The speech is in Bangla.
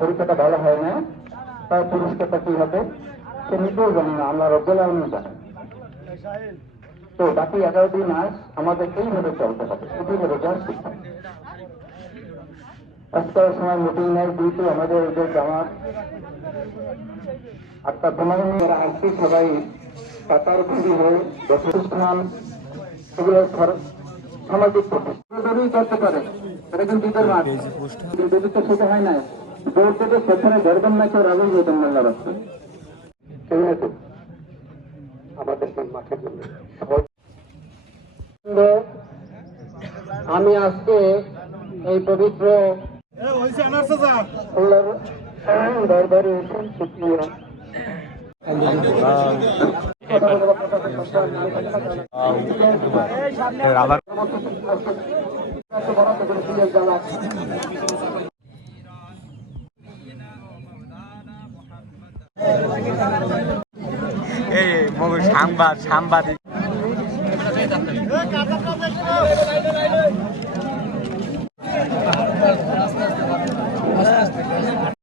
পরীক্ষাটা ভালো হয় না, তার পুরস্কারটা কি হবে সে নিজেও জানে না, আল্লাহ রাব্বুল আলামিন জানে। তো বাকি 11 মাস আমাদের এইভাবে চলতে হবে, এটি হলো রোজার শিক্ষা। আজকের সময় মিটিং নাই, যেহেতু আমাদের ওদের জামাত 8:15 নিয়ে আসছি, সবাই কাতার ভিড়ি হয়ে প্রতিষ্ঠান এগুলো সামাজিক প্রতিষ্ঠান করতে পারে, এটা কিন্তু ঈদের মাস, যদি তো সেটা হয় না জোর থেকে সেখানে ধরবেন না, কেউ রাগুন যেতেন আল্লাহ রাস্তা আমাদের মাঠের জন্য। আমি আজকে এই পবিত্র দরবারে এসে শুকরিয়া সাংবাদিক